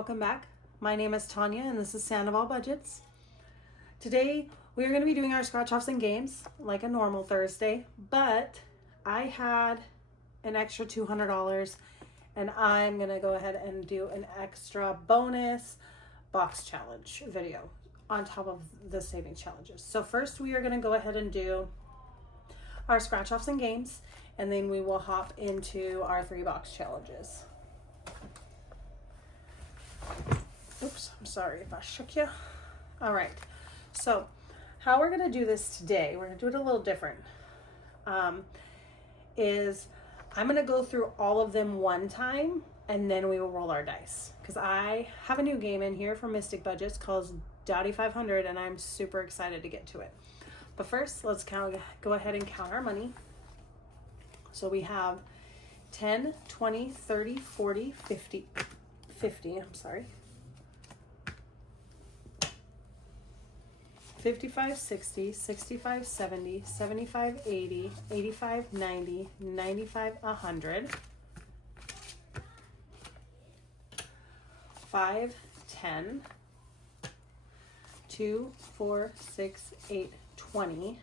welcome back. My name is Tanya and this is Sandoval Budgets. Today we are going to be doing our scratch offs and games like a normal Thursday, but I had an extra $200 and I'm going to go ahead and do an extra bonus box challenge video on top of the savings challenges. So first we are going to go ahead and do our scratch offs and games, and then we will hop into our 3 box challenges. Oops, I'm sorry if I shook you. All right, so how we're gonna do this today, we're gonna do it a little different, is I'm gonna go through all of them one time and then we will roll our dice. Because I have a new game in here for Mystic Budgets called Dowdy 500 and I'm super excited to get to it. But first, let's go ahead and count our money. So we have 10, 20, 30, 40, 50, I'm sorry. 55, 60, 65, 70, 75, 80, 85, 90, 95, 100. 5, 10, 2, 4, 6, 8, 20,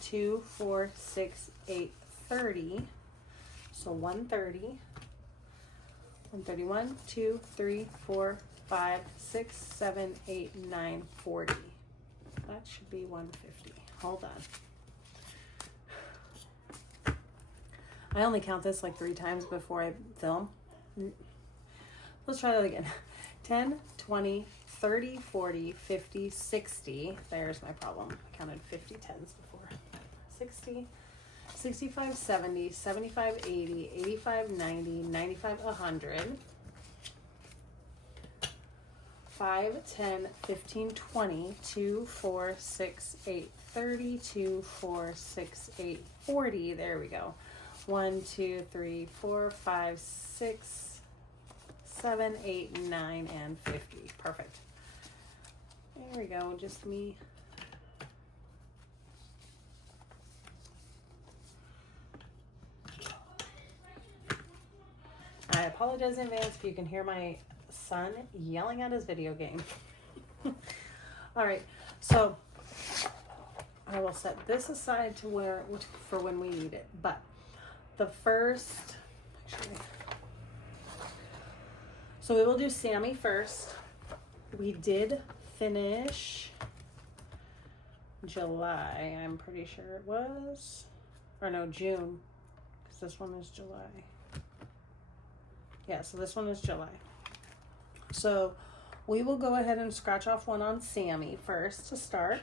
2, 4, 6, 8, 30. So 130, 131, 2, 3, 4, 5, 6, 7, 8, 9, 40. That should be 150. Hold on. I only count this like 3 times before I film. Let's try that again. 10, 20, 30, 40, 50, 60. There's my problem. I counted 50 tens before. 60, 65, 70, 75, 80, 85, 90, 95, 100. 5, 10, 15, 20, 2, 4, 6, 8, 30, 2, 4, 6, 8, 40. There we go. 1, 2, 3, 4, 5, 6, 7, 8, 9, and 50. Perfect. There we go. Just me. I apologize in advance if you can hear my son yelling at his video game. All right, so I will set this aside to for when we need it. But the first, so we will do Sammy first. We did finish July, I'm pretty sure it was, or no, June, because this one is July. Yeah, so this one is July. So we will go ahead and scratch off one on Sammy first to start.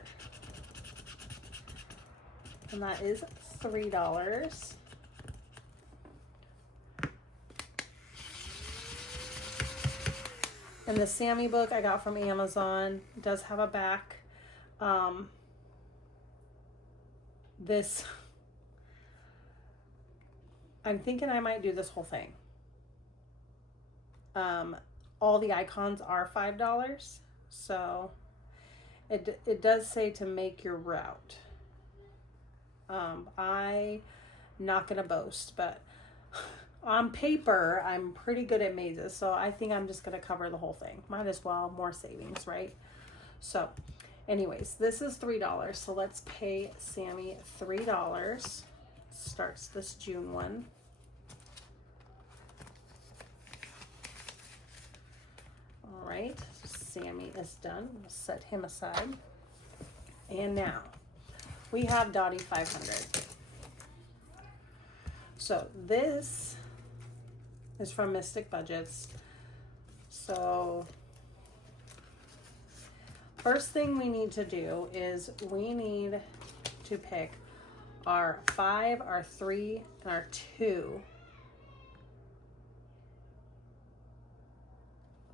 And that is $3. And the Sammy book I got from Amazon. It does have a back. I'm thinking I might do this whole thing. All the icons are $5, so it does say to make your route. I'm not gonna boast, but on paper I'm pretty good at mazes, so I think I'm just gonna cover the whole thing. Might as well, more savings, right? So anyways, this is $3, so let's pay Sammy $3. Starts this June one. All right, Sammy is done. We'll set him aside. And now we have Dowdy 500. So this is from Mystic Budgets. So first thing we need to do is we need to pick our 5, our 3, and our 2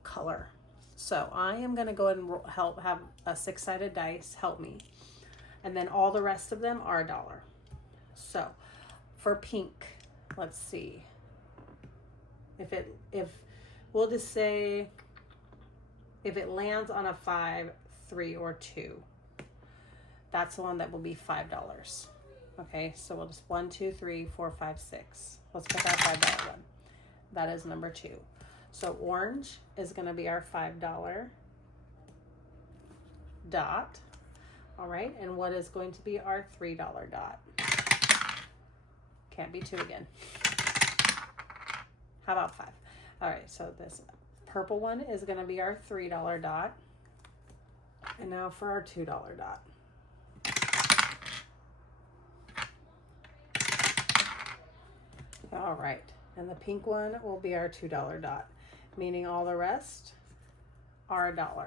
color. So I am going to go ahead and have a 6-sided dice help me. And then all the rest of them are $1. So for pink, let's see. If we'll just say if it lands on a 5, 3, or 2, that's the one that will be $5. Okay, so we'll just 1, 2, 3, 4, 5, 6. Let's pick our $5 one. That is number 2. So orange is going to be our $5 dot. All right, and what is going to be our $3 dot? Can't be 2 again. How about 5? All right, so this purple one is going to be our $3 dot. And now for our $2 dot. All right, and the pink one will be our $2 dot, meaning all the rest are $1.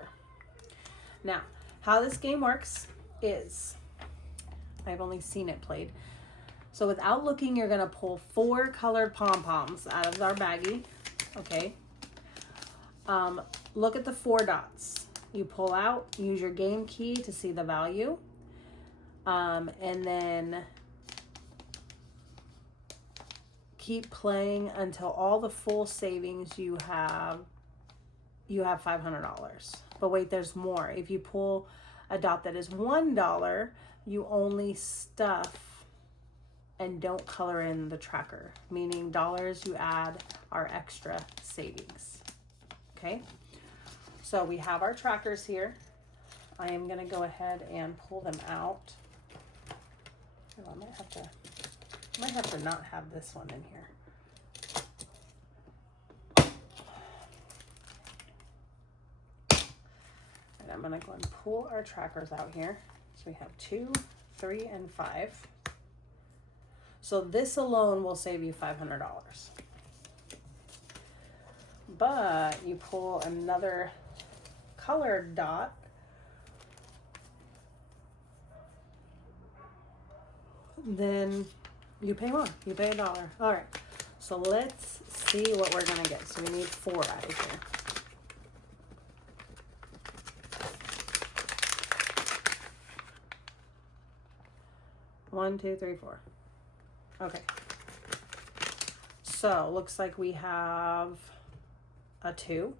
Now, how this game works is, I've only seen it played. So without looking, you're gonna pull 4 colored pom-poms out of our baggie, okay? Look at the 4 dots. You pull out, use your game key to see the value, and then keep playing until all the full savings you have $500. But wait, there's more. If you pull a dot that is $1, you only stuff and don't color in the tracker, meaning dollars you add are extra savings. Okay, so we have our trackers here. I am going to go ahead and pull them out. Oh, I might have to not have this one in here. And I'm going to go and pull our trackers out here. So we have 2, 3, and 5. So this alone will save you $500. But you pull another colored dot, then you pay more. You pay $1. All right. So let's see what we're going to get. So we need 4 out of here. One, two, three, 4. Okay. So looks like we have a 2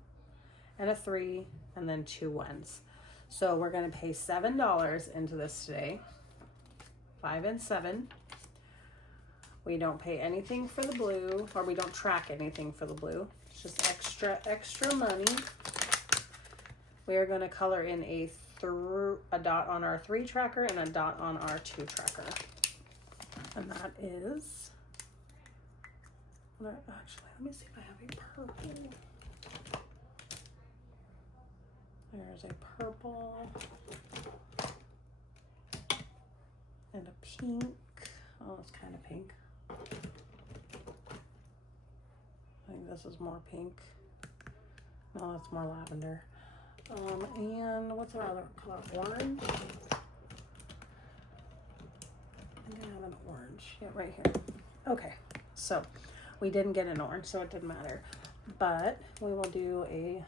and a 3 and then 2 ones. So we're going to pay $7 into this today. 5 and 7. We don't pay anything for the blue, or we don't track anything for the blue. It's just extra money. We are going to color in a dot on our 3 tracker and a dot on our 2 tracker. And that is, actually, let me see if I have a purple. There's a purple and a pink. Oh, it's kind of pink. I think this is more pink. No, that's more lavender. And what's our other color? Orange. I think I have an orange. Yeah, right here. Okay, so we didn't get an orange, so it didn't matter. But we will do a,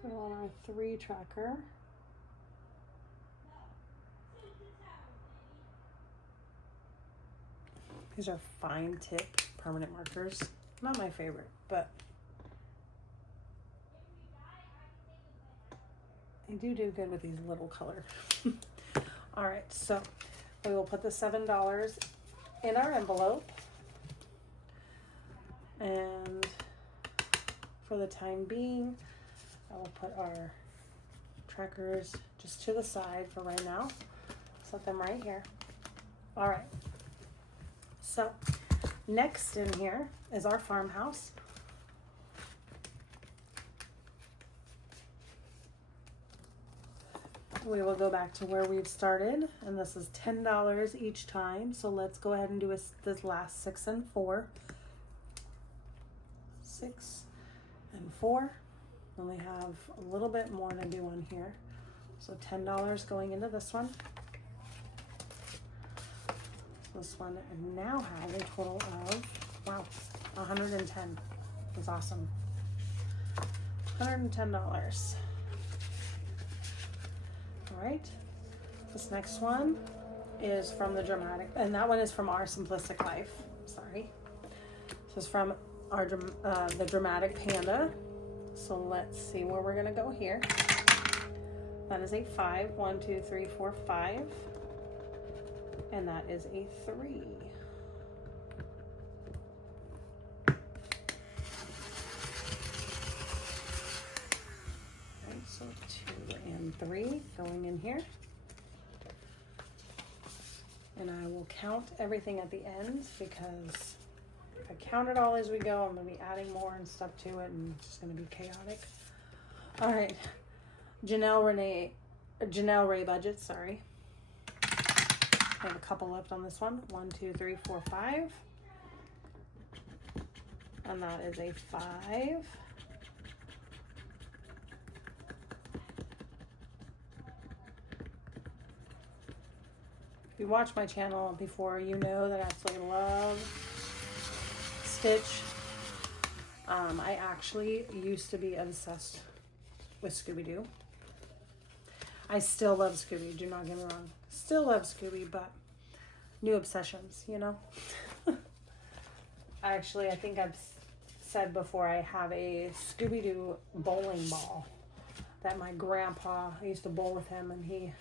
so on our 3 tracker. These are fine tip permanent markers. Not my favorite, but they do good with these little colors. All right, so we will put the $7 in our envelope. And for the time being, I will put our trackers just to the side for right now. Set them right here. All right. So next in here is our farmhouse. We will go back to where we've started, and this is $10 each time. So let's go ahead and do this last 6 and 4. 6 and 4. And we have a little bit more to do on here. So $10 going into this one. This one now has a total of, wow, 110. That's awesome. $110. All right. This next one is from the Dramatic, and that one is from Our Simplistic Life. Sorry. This is from our the Dramatic Panda. So let's see where we're gonna go here. That is a 5. 1, 2, 3, 4, 5. And that is a 3. going in here. And I will count everything at the end because if I count it all as we go, I'm going to be adding more and stuff to it, and it's just going to be chaotic. All right. Janelle Ray budget, sorry. I have a couple left on this one. 1, 2, 3, 4, 5. And that is a 5. If you watch my channel before, you know that I absolutely love Stitch. I actually used to be obsessed with Scooby-Doo. I still love Scooby, do not get me wrong. Still love Scooby, but new obsessions, you know? I think I've said before, I have a Scooby-Doo bowling ball that my grandpa, I used to bowl with him, and he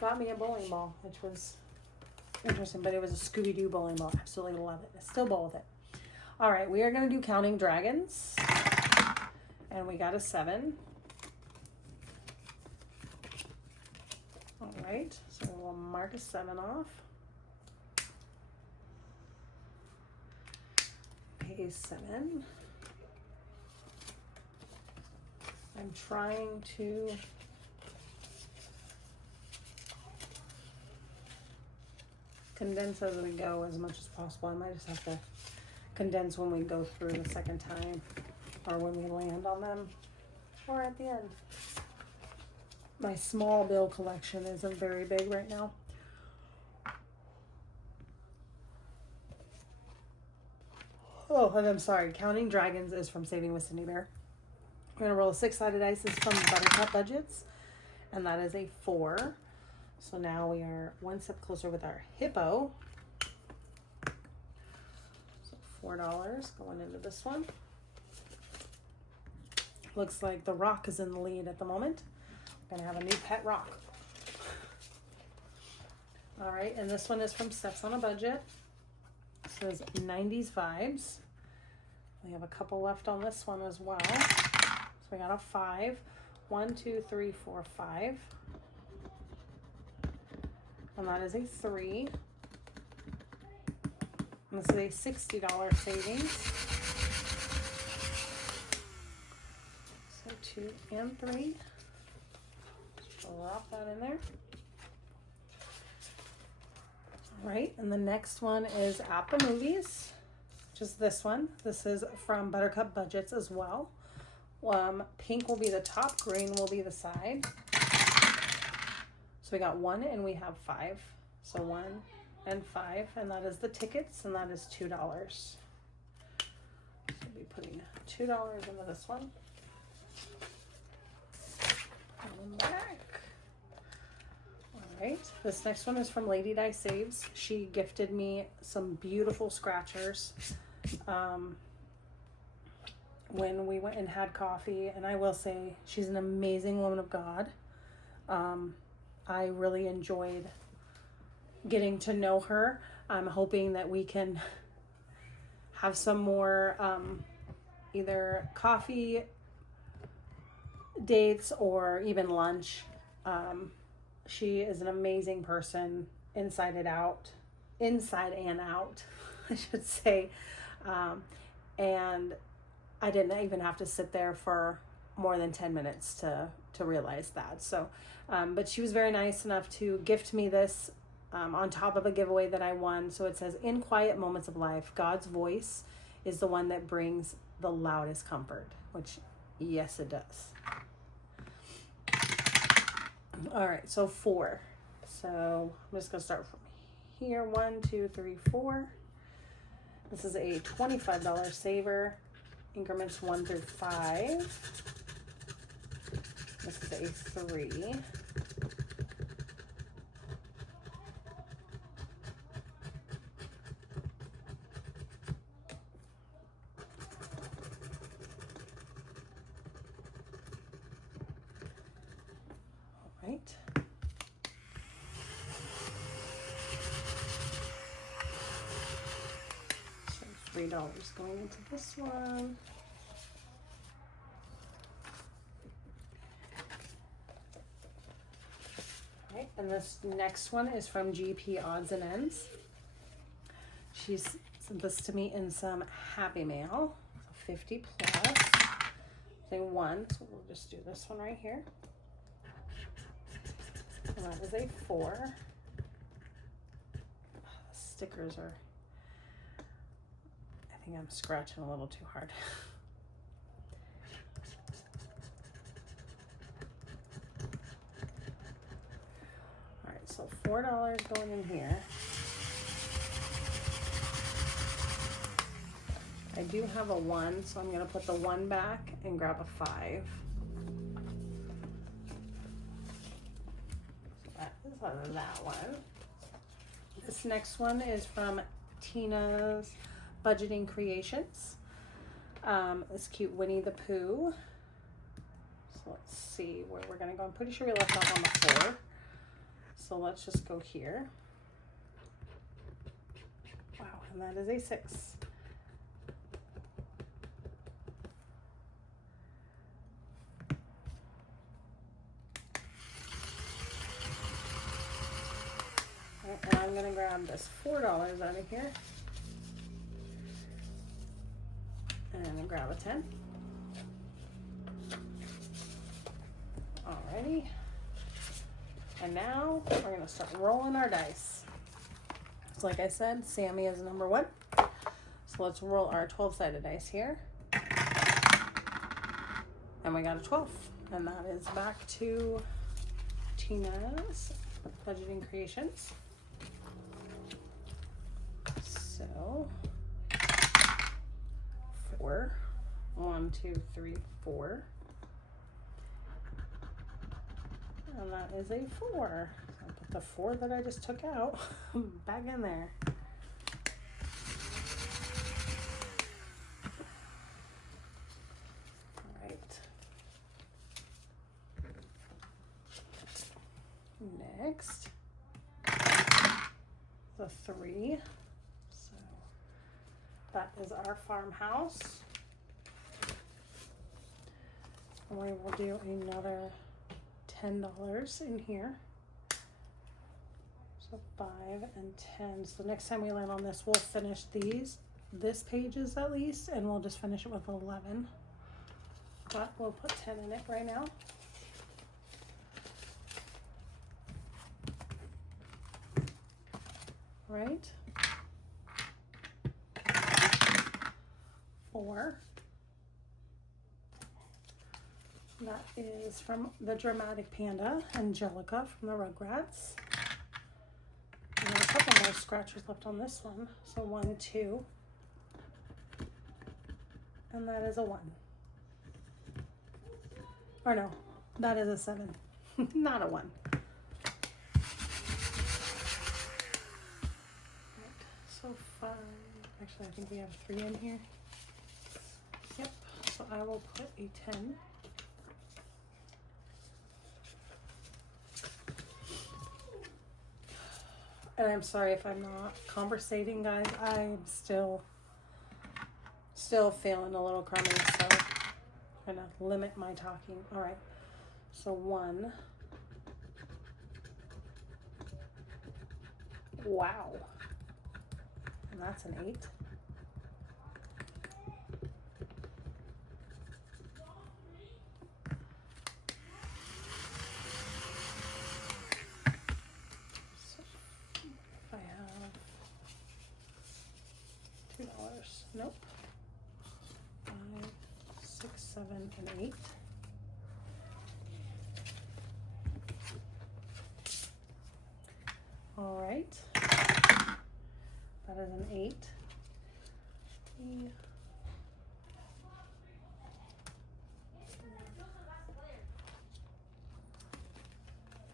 got me a bowling ball, which was interesting, but it was a Scooby-Doo bowling ball. Absolutely love it. I still bowl with it. All right, we are going to do Counting Dragons, and we got a 7. All right, so we'll mark a 7 off. Okay, 7. I'm trying to condense as we go as much as possible. I might just have to condense when we go through the second time, or when we land on them, or at the end. My small bill collection isn't very big right now. Oh, and I'm sorry. Counting Dragons is from Saving with Cindy Bear. We're going to roll a 6-sided dice. This is from Buttercup Budgets, and that is a 4. So now we are one step closer with our hippo. So $4 going into this one. Looks like the rock is in the lead at the moment. We're going to have a new pet rock. All right, and this one is from Steps on a Budget. It says 90s Vibes. We have a couple left on this one as well. So we got a 5. 1, 2, 3, 4, 5. And that is a 3. And this is a $60 savings. So 2 and 3. Drop that in there. All right, and the next one is at the movies. Just this one. This is from Buttercup Budgets as well. Pink will be the top, green will be the side. So we got 1 and we have 5. So 1 and 5, and that is the tickets, and that is $2. So we'll be putting $2 into this one. And back. All right, this next one is from Lady Di Saves. She gifted me some beautiful scratchers when we went and had coffee, and I will say she's an amazing woman of God. I really enjoyed getting to know her. I'm hoping that we can have some more either coffee dates or even lunch. She is an amazing person, inside and out, I should say. And I didn't even have to sit there for more than 10 minutes to realize that. So, but she was very nice enough to gift me this on top of a giveaway that I won. So it says, in quiet moments of life, God's voice is the one that brings the loudest comfort, which yes, it does. All right, so 4. So I'm just gonna start from here. 1, 2, 3, 4. This is a $25 saver, increments 1 through 5. This is a 3. All right. So $3 going into this one. And this next one is from GP Odds and Ends. She's sent this to me in some Happy Mail, 50 plus. Say 1, so we'll just do this one right here. And that is a 4. The stickers are, I think I'm scratching a little too hard. All right, so $4 going in here. I do have a 1, so I'm going to put the 1 back and grab a 5. So that is out of that one. This next one is from Tina's Budgeting Creations. This cute Winnie the Pooh. So let's see where we're going to go. I'm pretty sure we left off on the 4. So let's just go here. Wow, and that is a 6. And I'm going to grab this $4 out of here and grab a 10. Alrighty. And now we're going to start rolling our dice. So like I said, Sammy is number 1. So let's roll our 12-sided dice here. And we got a 12. And that is back to Tina's Budgeting Creations. So 4. 1, 2, 3, 4. And that is a 4. So I'll put the 4 that I just took out back in there. All right. Next, the 3. So that is our farmhouse. And we will do another $10 in here. So 5 and 10. So next time we land on this, we'll finish this pages at least, and we'll just finish it with 11. But we'll put 10 in it right now. Right. 4. That is from the Dramatic Panda, Angelica from the Rugrats. And there's a couple more scratches left on this one. So 1, 2. And that is a 1. Or no, that is a 7. Not a 1. So 5, actually I think we have 3 in here. Yep, so I will put a 10. And I'm sorry if I'm not conversating, guys. I'm still feeling a little crummy, so I'm gonna limit my talking. All right, so 1. Wow. And that's an 8. So if I have $2, nope. 5, 6, 7, and 8. All right. That is an 8.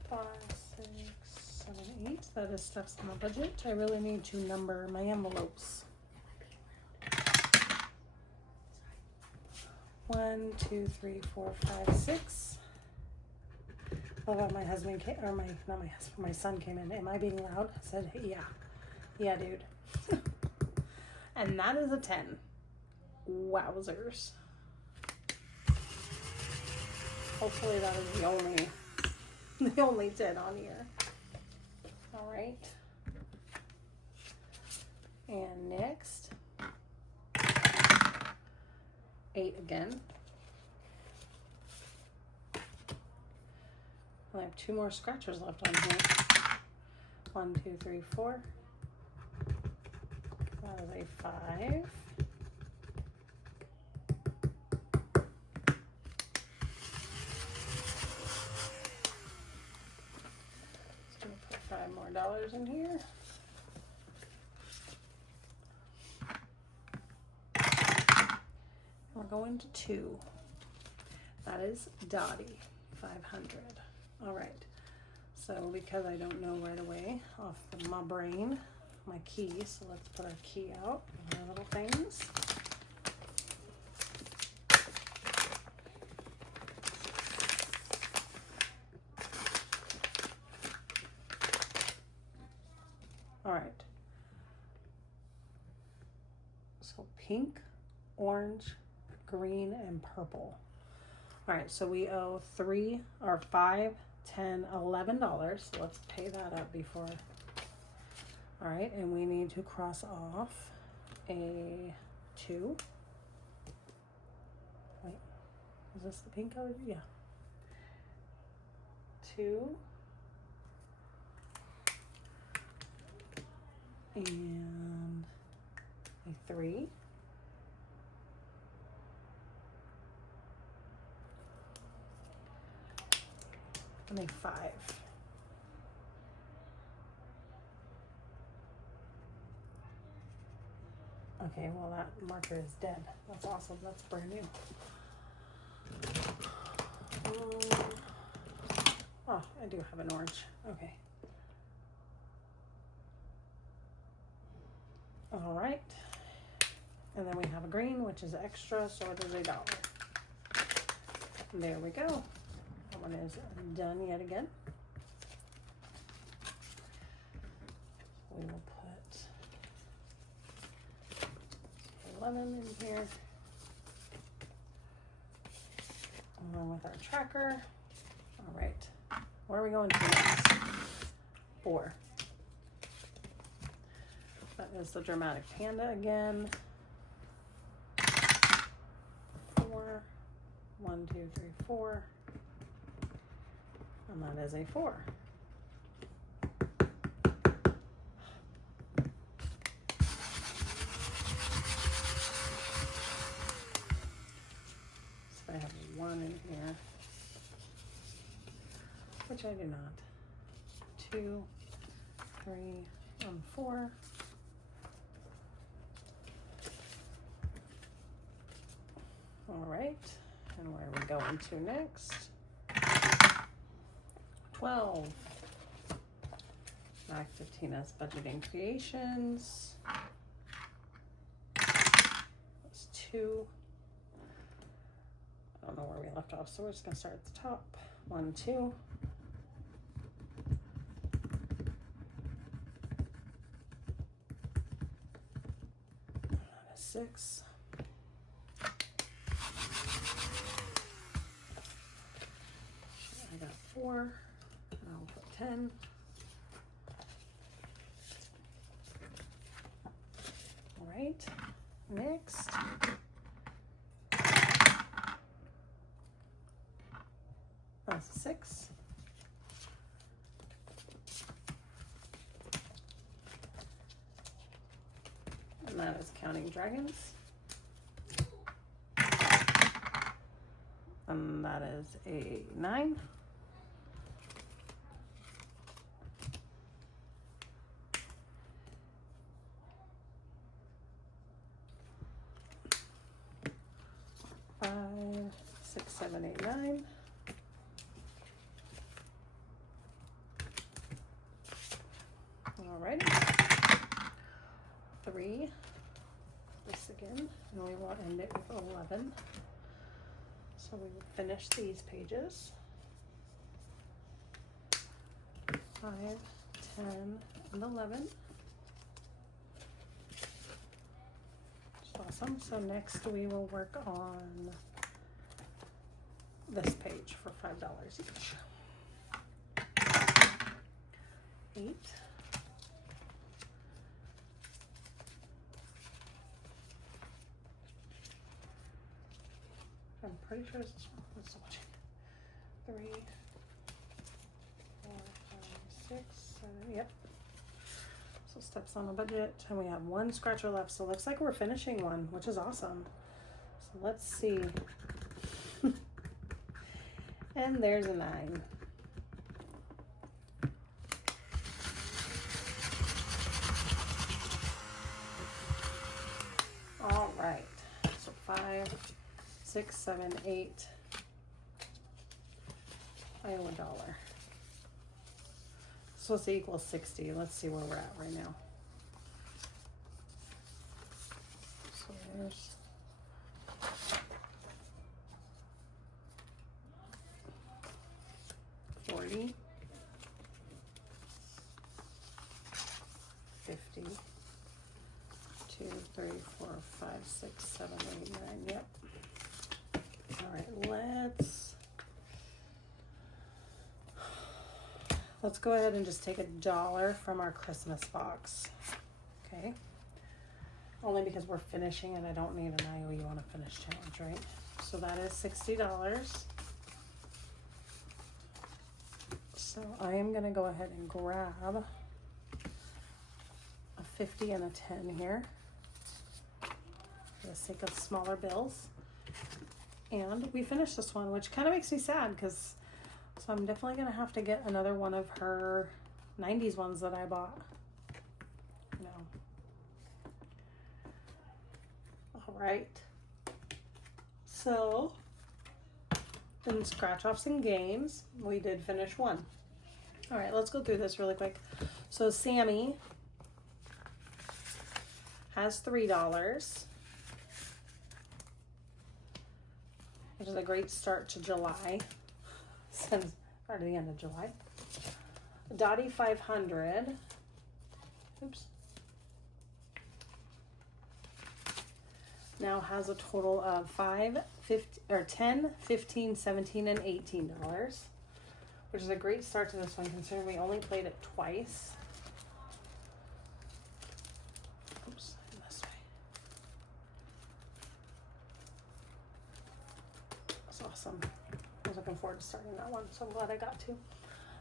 5, 6, 7, 8. That is stuff's in my budget. I really need to number my envelopes. 1, 2, 3, 4, 5, 6. Oh, my husband came, or not my husband, my son came in. Am I being loud? I said, yeah. Yeah, dude. And that is a 10. Wowzers. Hopefully that is the only 10 on here. All right. And next, 8 again. I have 2 more scratchers left on here. 1, 2, 3, 4. That is a 5. Just gonna put $5 more in here. We're going to 2. That is Dottie, 500. All right. So because I don't know right away off of my brain, my key, so let's put our key out, our little things. All right. So pink, orange, green, and purple. All right, so we owe $3 or $5, $10, $11. So let's pay that up before. All right, and we need to cross off a 2. Wait, is this the pink color? Yeah. 2. And a 3. And a 5. Okay, well that marker is dead. That's awesome. That's brand new. Oh, I do have an orange. Okay. All right. And then we have a green, which is extra, so it is $1. There we go. That one is done yet again. We will put 11 in here, along with our tracker. All right, where are we going to next? 4. That is the Dramatic Panda again. 4. 1, 2, 3, 4. And that is a 4. So I have 1 in here, which I do not. 2, 3, and 4. All right, and where are we going to next? 12. Back to Tina's Budgeting Creations. That's 2. I don't know where we left off, so we're just gonna start at the top. 1, 2. That is 6. I got 4. I'll put 10. All right, next. That's a 6. And that is Counting Dragons. And that is a 9. Five, 6, 7, 8, 9. Alrighty. 3. This again, and we will end it with 11. So we will finish these pages. 5, 10, and 11. Awesome. So next we will work on this page for $5 each. 8. pretty sure it's this one. Let's double check. 3, 4, 5, 6, 7. Yep. So steps on a budget, and we have one scratcher left. So it looks like we're finishing one, which is awesome. So let's see. And there's a 9. All right. So 5, 6, 7, 8. I owe $1. So it's equals 60. Let's see where we're at right now. So there's 40, 50, 2, 3, 4, 5, 6, 7, 8, 9. Yep. All right, let's go ahead and just take $1 from our Christmas box. Okay. Only because we're finishing and I don't need an IOU on a finish challenge, right? So that is $60. So I am gonna go ahead and grab a 50 and a 10 here for the sake of smaller bills. And we finished this one, which kind of makes me sad because so I'm definitely gonna have to get another one of her 90s ones that I bought. No. All right. So in scratch offs and games, we did finish one. All right, let's go through this really quick. So Sammy has $3, which is a great start to July. Since or the end of July. Dottie 500. Oops. Now has a total of 5, 15, or 10, 15, 17, and $18, which is a great start to this one considering we only played it twice. Oops, this way. That's awesome. I was looking forward to starting that one, so I'm glad I got to.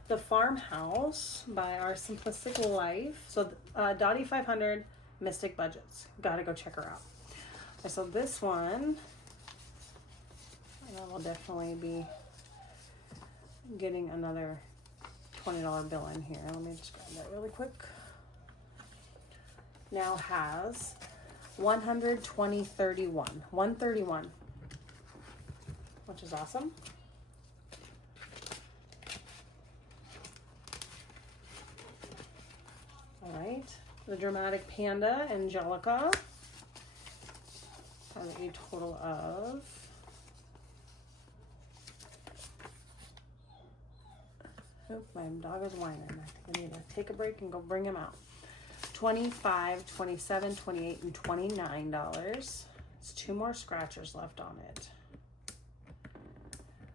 The Farmhouse by Our Simplistic Life. So Dottie 500, Mystic Budgets. Gotta go check her out. Okay, so this one, I will definitely be getting another $20 bill in here. Let me just grab that really quick. Now has 131, which is awesome. All right, the Dramatic Panda, Angelica, has a total of my dog is whining. I think I need to take a break and go bring him out. $25, $27, $28, and $29. It's 2 more scratchers left on it.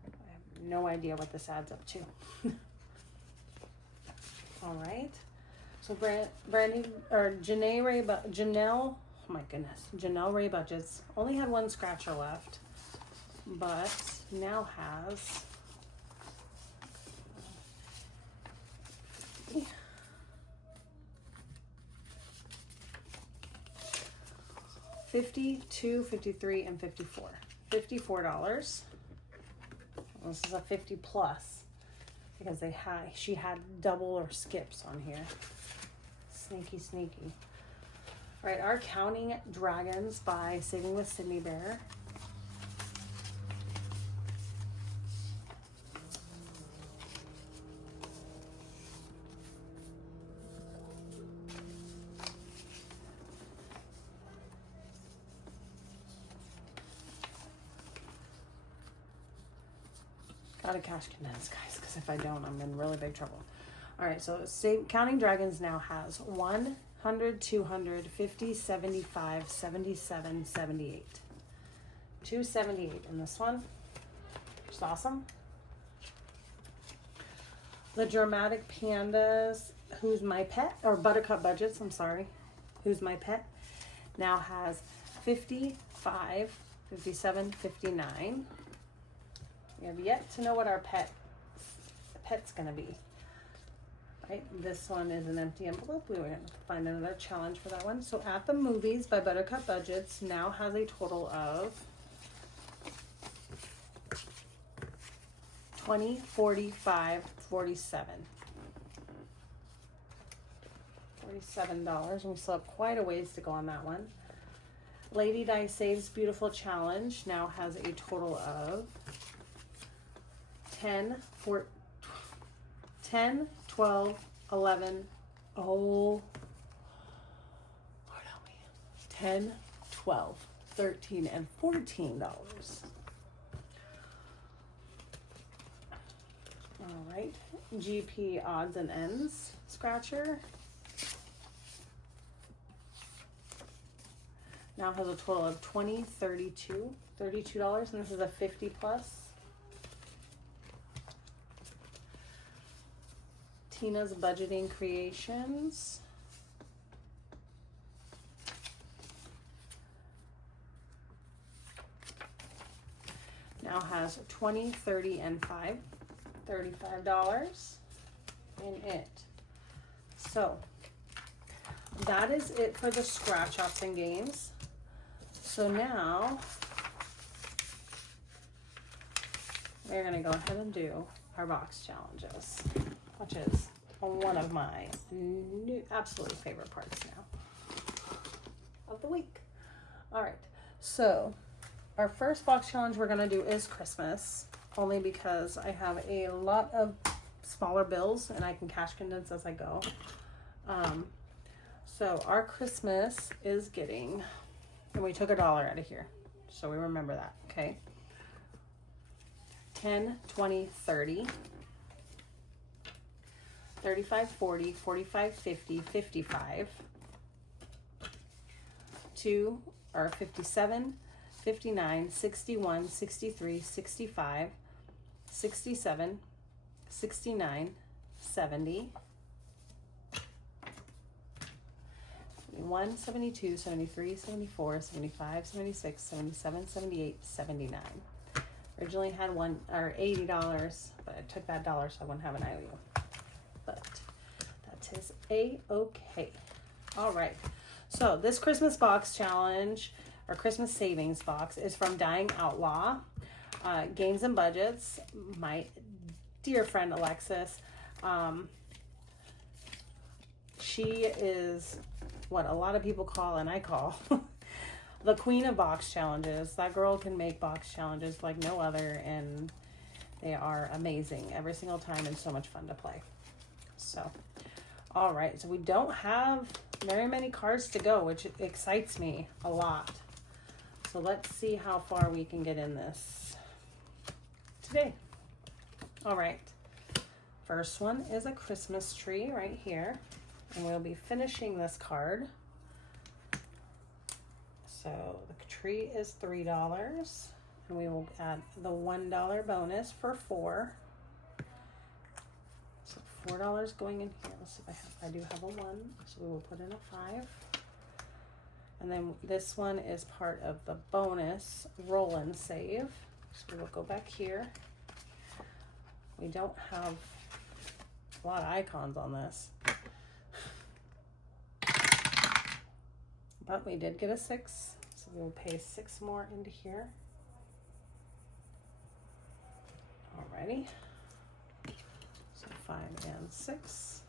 I have no idea what this adds up to. All right. So Janelle, oh my goodness, Janelle Ray Budgets only had 1 scratcher left, but now has $52, $53, and $54. $54. This is a 50 plus because she had double or skips on here. Sneaky, sneaky. All right, our Counting Dragons by Saving with Sydney Bear. Gotta cash condense, guys, because if I don't, I'm in really big trouble. All right, so Counting Dragons now has 100, 200, 50, 75, 77, 78. 278 in this one, which is awesome. The Dramatic Pandas, Who's My Pet, or Buttercup Budgets, I'm sorry, Who's My Pet, now has 55, 57, 59. We have yet to know what our pet's gonna be. Right, this one is an empty envelope. We were gonna find another challenge for that one. So At the Movies by Buttercup Budgets now has a total of $20, $45, $47. $47, and we still have quite a ways to go on that one. Lady Di Saves Beautiful Challenge now has a total of 10, 12, 11, oh, Lord help me, 10, 12, 13, and $14. All right, GP Odds and Ends Scratcher now has a total of $20, $32, and this is a 50 plus. Tina's Budgeting Creations now has 20, 30, and $35 in it. So that is it for the scratch offs and games. So now we're gonna go ahead and do our box challenges, which is one of my new absolute favorite parts now of the week. All right, so our first box challenge we're gonna do is Christmas, only because I have a lot of smaller bills and I can cash condense as I go. So our Christmas is getting, and we took $1 out of here, so we remember that, okay? 10, 20, 30, 35, 40, 45, 50, 55, 57, 59, 61, 63, 65, 67, 69, 70, 71, 72, 73, 74, 75, 76, 77, 78, 79. Originally had $80, but I took that $1 so I wouldn't have an IOU. But that is a-okay. All right. So this Christmas box challenge, or Christmas savings box, is from Dying Outlaw, Games and Budgets. My dear friend Alexis. She is what a lot of people call, and I call, the queen of box challenges. That girl can make box challenges like no other, and they are amazing every single time and so much fun to play. So, all right, so we don't have very many cards to go, which excites me a lot. So let's see how far we can get in this today. All right, first one is a Christmas tree right here, and we'll be finishing this card. So the tree is $3, and we will add the $1 bonus for 4. So $4 going in here. Let's see if I do have a 1, so we will put in a 5. And then this one is part of the bonus roll and save. So we'll go back here. We don't have a lot of icons on this, but we did get a 6, so we'll pay 6 more into here. Alrighty, so 5 and 6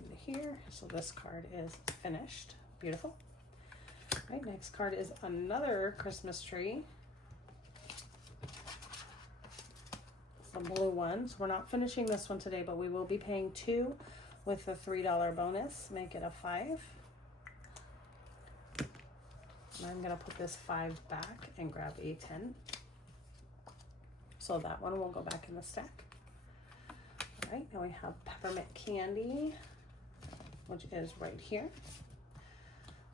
into here. So this card is finished. Beautiful. All right, next card is another Christmas tree. The blue one. So we're not finishing this one today, but we will be paying 2 with the $3 bonus, make it a 5. And I'm gonna put this 5 back and grab a 10. So that one will go back in the stack. All right, now we have peppermint candy, which is right here.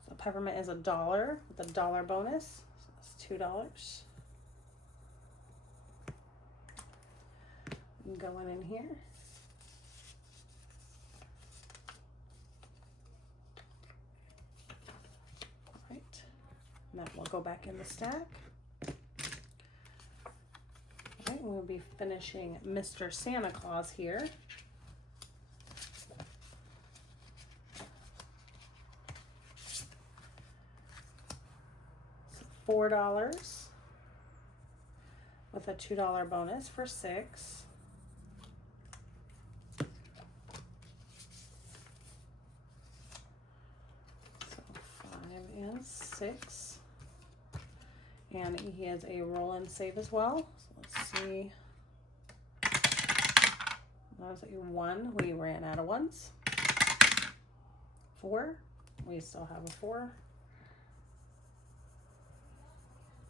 So peppermint is $1 with a $1 bonus, so that's $2. Going in here. Right, and that will go back in the stack. right, we'll be finishing Mr. Santa Claus here. So $4 with a $2 bonus for 6. So 5 and 6. And he has a roll and save as well. So let's see. That was a 1. We ran out of 1s. 4. We still have a 4.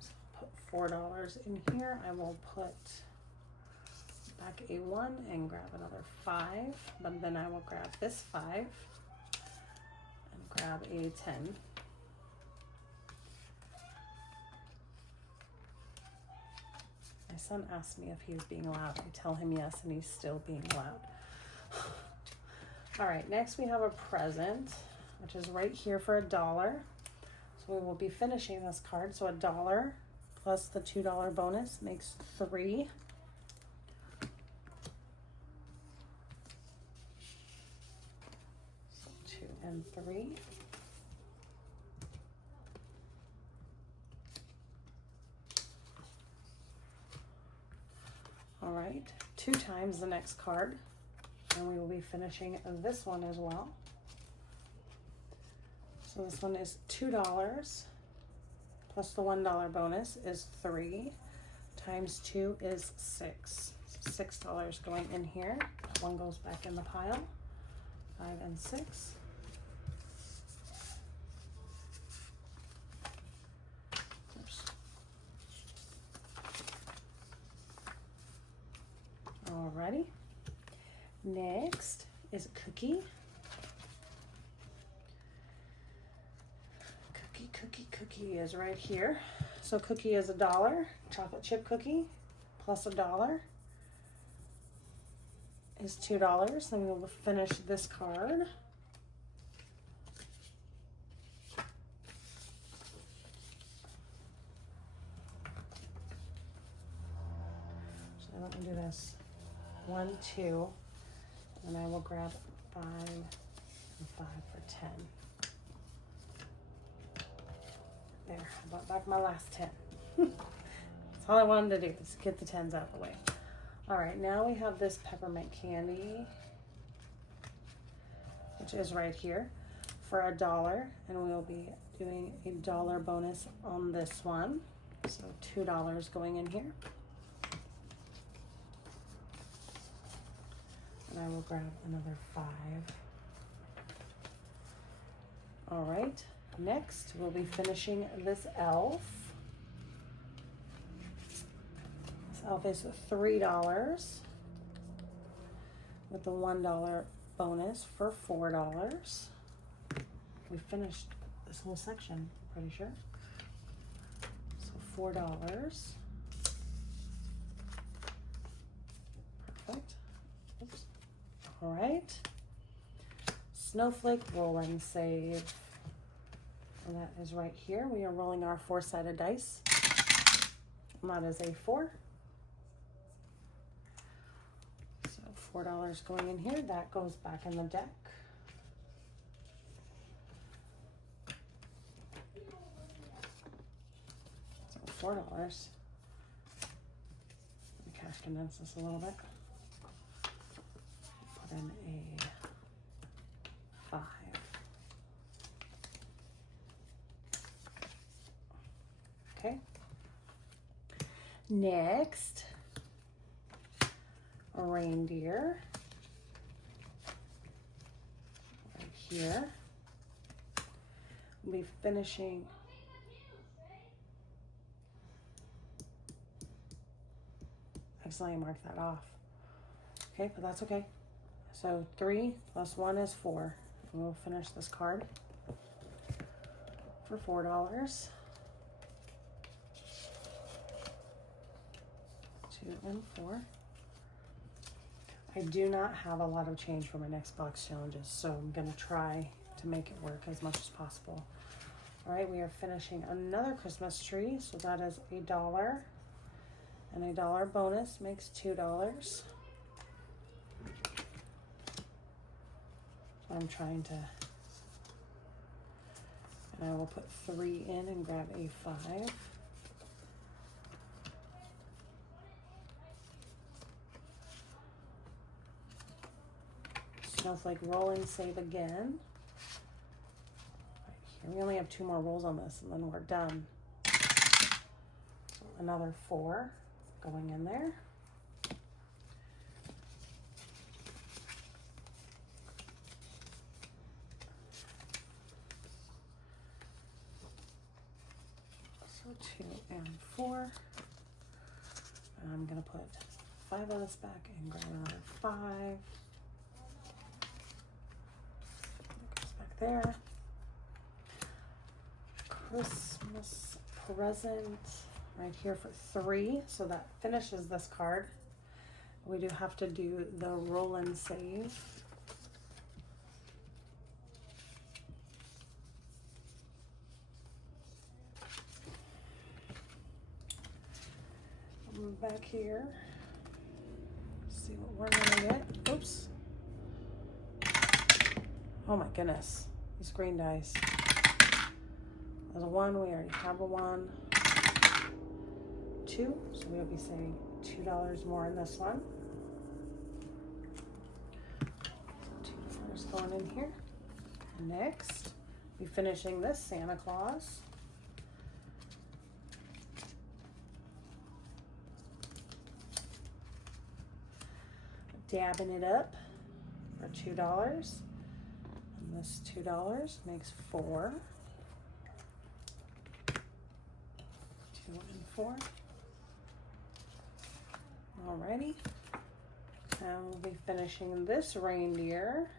So put $4 in here. I will put back a 1 and grab another 5. But then I will grab this 5 and grab a 10. My son asked me if he was being loud. I tell him yes, and he's still being loud. All right, next we have a present, which is right here for $1. So we will be finishing this card. So $1 plus the $2 bonus makes 3. So 2 and 3. All right, 2 times the next card, and we will be finishing this one as well. So this one is $2 plus the $1 bonus is 3 times 2 is 6. So $6 going in here. 1 goes back in the pile. 5 and 6. Alrighty. Next is Cookie. Cookie is right here. So Cookie is $1. Chocolate chip cookie plus $1 is $2. Then we'll finish this card. So let me do this. 1, 2, and I will grab 5 and 5 for 10. There, I brought back my last 10. That's all I wanted to do, is get the 10s out of the way. All right, now we have this peppermint candy, which is right here for $1, and we will be doing a $1 bonus on this one. So $2 going in here. And I will grab another 5. All right, next we'll be finishing this elf. This elf is $3 with the $1 bonus for $4. We finished this whole section, pretty sure. So $4. Perfect. Oops. All right, Snowflake roll and save, and that is right here. We are rolling our 4-sided dice, and that is a 4. So $4 going in here. That goes back in the deck. So $4. Let me cash condense this a little bit. Then a 5. Okay. Next, a reindeer right here. We'll be finishing accidentally marked that off. Okay, but that's okay. So 3 plus 1 is 4. And we'll finish this card for $4. 2 and 4. I do not have a lot of change for my next box challenges, so I'm gonna try to make it work as much as possible. All right, we are finishing another Christmas tree, so that is $1. And a dollar bonus makes $2. I'm trying to, and I will put 3 in and grab a 5. Snowflake roll and save again. Right here. We only have 2 more rolls on this and then we're done. So another 4 going in there. So 2 and 4. And I'm gonna put 5 on this back and grab another 5. There. Christmas present right here for 3. So that finishes this card. We do have to do the roll and save. Back here. See what we're gonna get. Oops. Oh my goodness, these green dice. There's a 1, we already have a 1. 2, so we'll be saving $2 more in this one. $2 going in here. Next, we're finishing this Santa Claus. Dabbing it up for $2. This $2 makes 4. 2 and 4. Alrighty. And we'll be finishing this reindeer.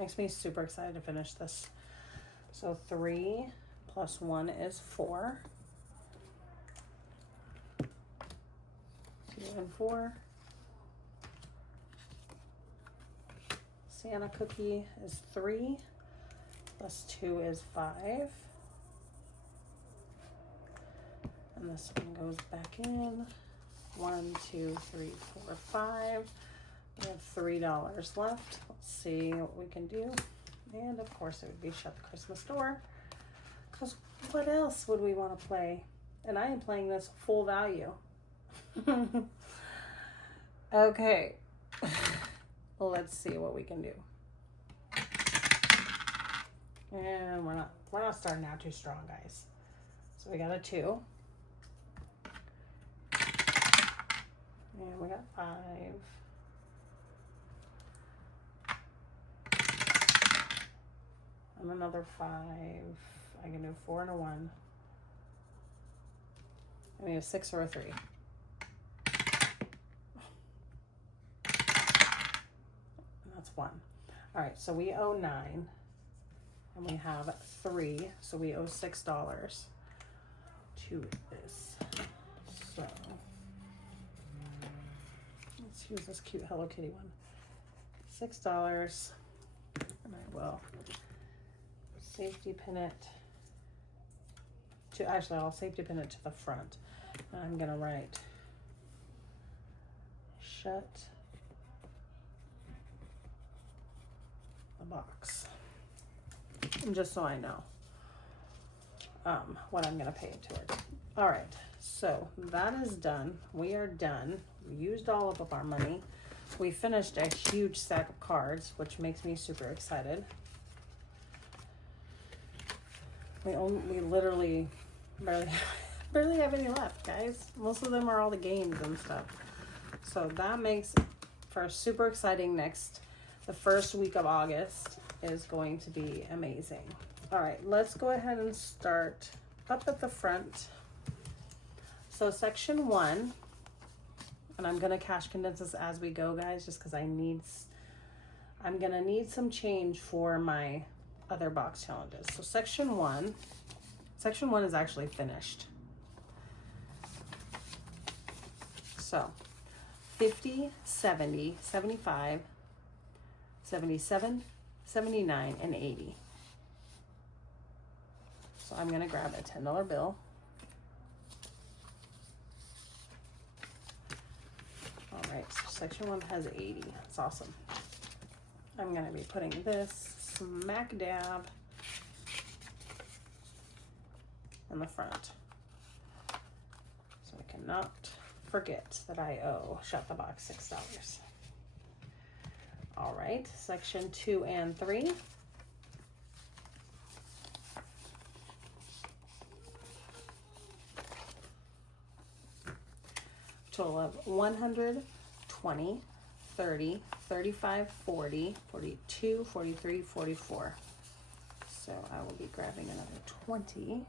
Makes me super excited to finish this. So 3 plus 1 is 4. 2 and 4. Santa cookie is 3, plus 2 is 5. And this one goes back in. 1, 2, 3, 4, 5. We have $3 left. Let's see what we can do. And of course it would be shut the Christmas door. Because what else would we want to play? And I am playing this full value. Okay. Let's see what we can do. And we're not starting out too strong, guys. So we got a 2. And we got 5. And another 5. I can do 4 and a 1. I need a 6 or a 3. That's 1. All right, so we owe 9 and we have 3, so we owe $6 to this. So let's use this cute Hello Kitty one. $6, and I will safety pin it to, actually I'll safety pin it to the front. And I'm gonna write shut the box, and just so I know what I'm gonna pay it towards. All right, so that is done. We are done. We used all of our money. We finished a huge stack of cards, which makes me super excited. We literally barely have any left, guys. Most of them are all the games and stuff. So that makes for super exciting next. The first week of August is going to be amazing. All right, let's go ahead and start up at the front. So section 1, and I'm gonna cash condense this as we go, guys, just because I'm gonna need some change for my other box challenges. So section 1 is actually finished. So 50, 70, 75, 77, 79, and 80. So I'm gonna grab a $10 bill. right, so section 1 has 80. That's awesome. I'm going to be putting this smack dab in the front. So I cannot forget that I owe Shut the Box $6. All right, section 2 and 3. Total of 100, 20, 30, 35, 40, 42, 43, 44. So I will be grabbing another 20.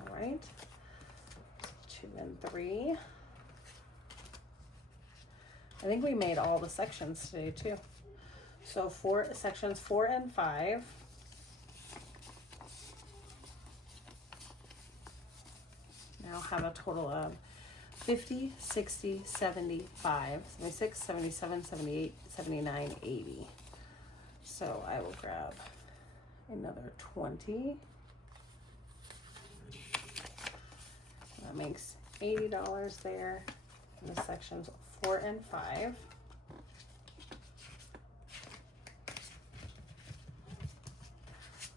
All right, 2 and 3. I think we made all the sections today too. So sections 4 and 5. Now have a total of 50, 60, 75, 76, 77, 78, 79, 80. So I will grab another 20. That makes $80 there in the sections 4 and 5.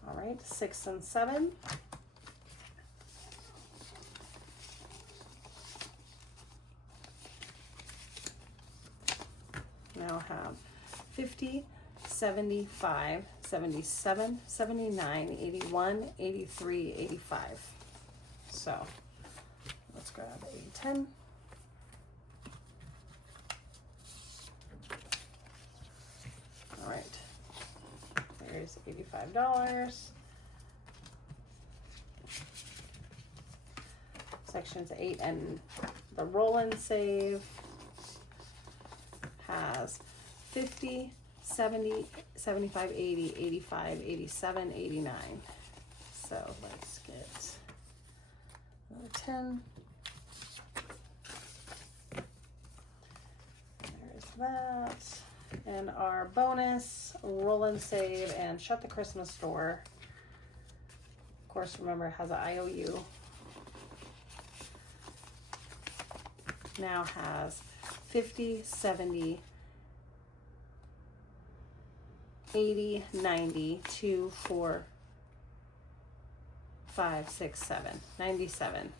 All right, 6 and 7. Now have 50, 75, 77, 79, 81, 83, 85. So let's grab a 10. All right, there's $85. Sections 8 and the roll and save has 50, 70, 75, 80, 85, 87, 89. So let's get another 10. There's that. And our bonus, roll and save and Shut the Christmas Store. Of course, remember it has an IOU. Now has 50, 70, 80, 90, 2, 4, 5, 6, 7, 97.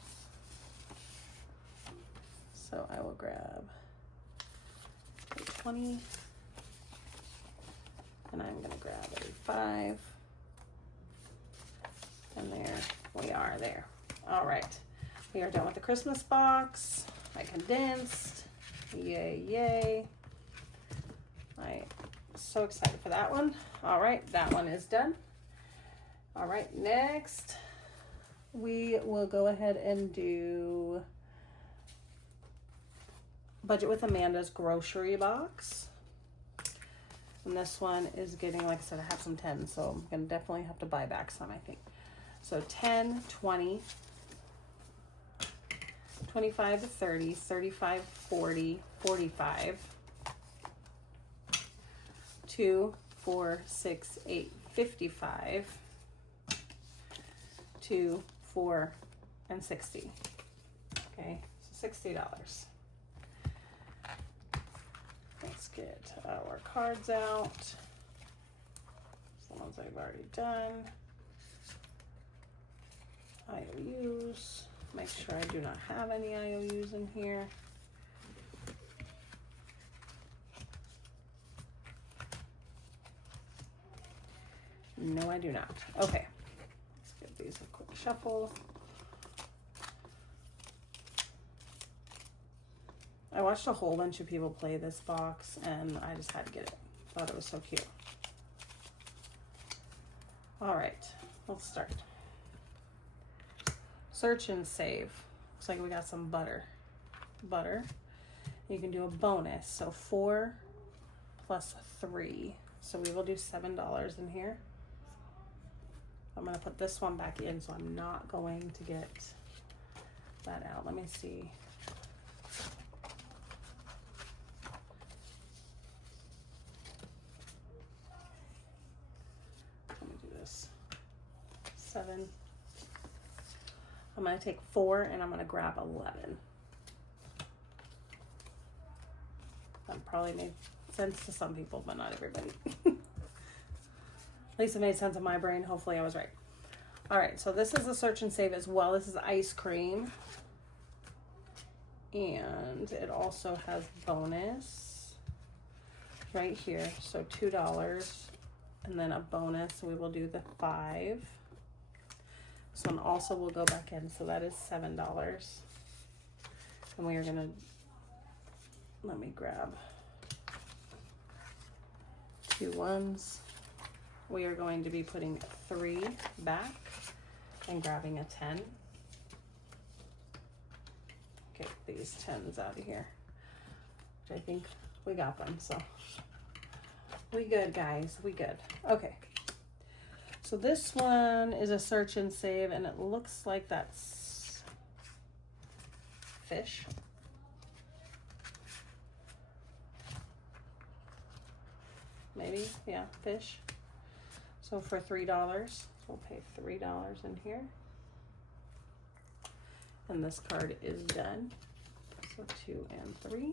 So I will grab 20, and I'm going to grab a 5, and there we are there. All right, we are done with the Christmas box. I condensed. Yay, yay. I'm so excited for that one. All right, that one is done. All right, next we will go ahead and do Budget with Amanda's grocery box. And this one is getting, like I said, I have some 10, so I'm gonna definitely have to buy back some, I think. So 10, 20, 25, 30, 35, 40, 45, 2, 4, 6, 8, 55, 2, 4, and 60. Okay, so $60. Let's get our cards out. The ones I've already done. IOUs. Make sure I do not have any IOUs in here. No, I do not. Okay, let's give these a quick shuffle. I watched a whole bunch of people play this box and I just had to get it. Thought it was so cute. All right, let's start. Search and save. Looks like we got some butter. You can do a bonus. So 4 plus 3. So we will do $7 in here. I'm going to put this one back in, so I'm not going to get that out. Let me see. Let me do this. 7. I'm going to take 4 and I'm going to grab 11. That probably made sense to some people, but not everybody. At least it made sense in my brain. Hopefully I was right. All right, so this is a search and save as well. This is ice cream. And it also has bonus right here. So $2 and then a bonus. So we will do the 5. This one also will go back in. So that is $7. And we are going to, let me grab 2 ones. We are going to be putting 3 back and grabbing a 10. Get these 10s out of here. Which I think we got them, so we good, guys. We good. Okay. So this one is a search and save, and it looks like that's fish. Maybe, yeah, fish. So for $3, we'll pay $3 in here. And this card is done. So 2 and 3.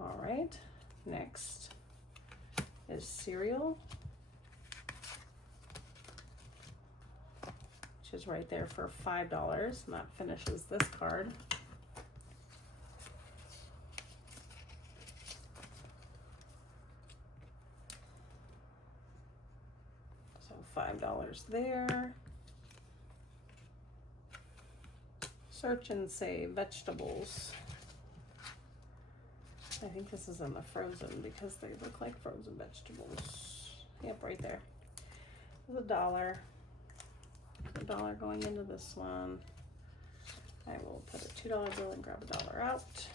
All right, next is cereal, which is right there for $5, and that finishes this card. So $5 there. Search and save vegetables. I think this is in the frozen because they look like frozen vegetables. Yep, right there. There's $1. $1 going into this one. I will put a $2 bill and grab $1 out.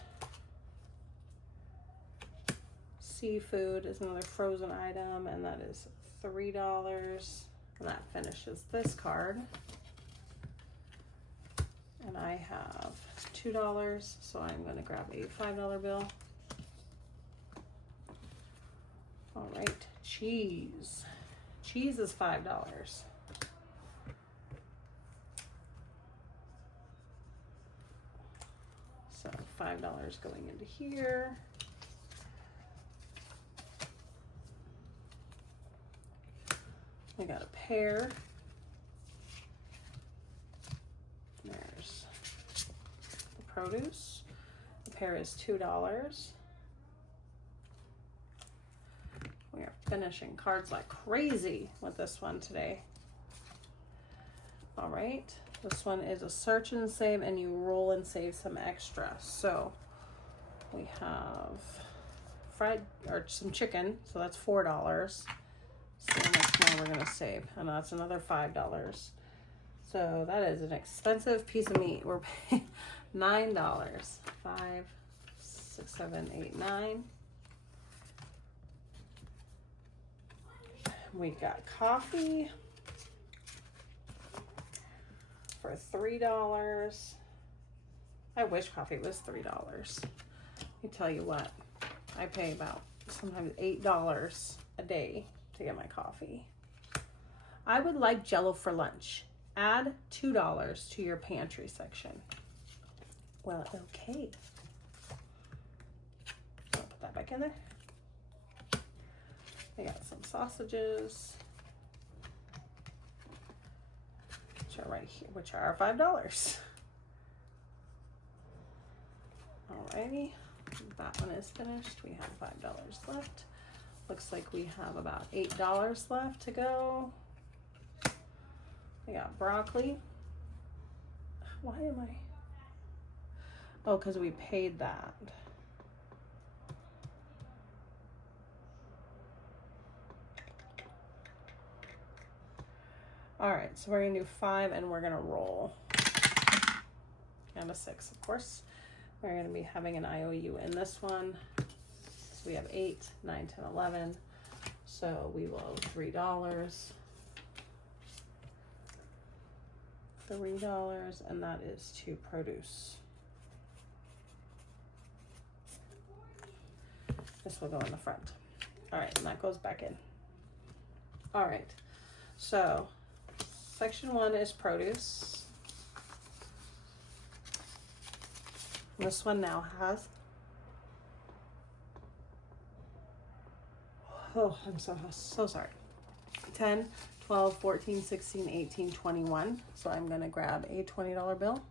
Seafood is another frozen item, and that is $3. And that finishes this card. And I have $2, so I'm going to grab a $5 bill. All right, cheese. Cheese is $5. So $5 going into here. We got a pear. There's the produce. The pear is $2. We are finishing cards like crazy with this one today. All right, this one is a search and save, and you roll and save some extra. So we have fried or some chicken, so that's $4. See how much more we're gonna save, and that's another $5. So that is an expensive piece of meat. We're paying $9. 5, 6, 7, 8, 9. We got coffee for $3. I wish coffee was $3. Let me tell you what, I pay about sometimes $8 a day to get my coffee. I would like Jell-O for lunch. Add $2 to your pantry section. Well, okay. I'll put that back in there. I got some sausages, which are right here, which are $5. Alrighty, that one is finished. We have $5 left. Looks like we have about $8 left to go. We got broccoli. Why am I? Oh, because we paid that. All right, so we're gonna do 5 and we're gonna roll. And a 6, of course. We're gonna be having an IOU in this one. So we have 8, 9, 10, 11. So we will owe $3. $3, and that is to produce. This will go in the front. All right, and that goes back in. All right, so section 1 is produce. This one now has, oh, I'm so sorry, 10, 12, 14, 16, 18, 21. So I'm gonna grab a $20 bill.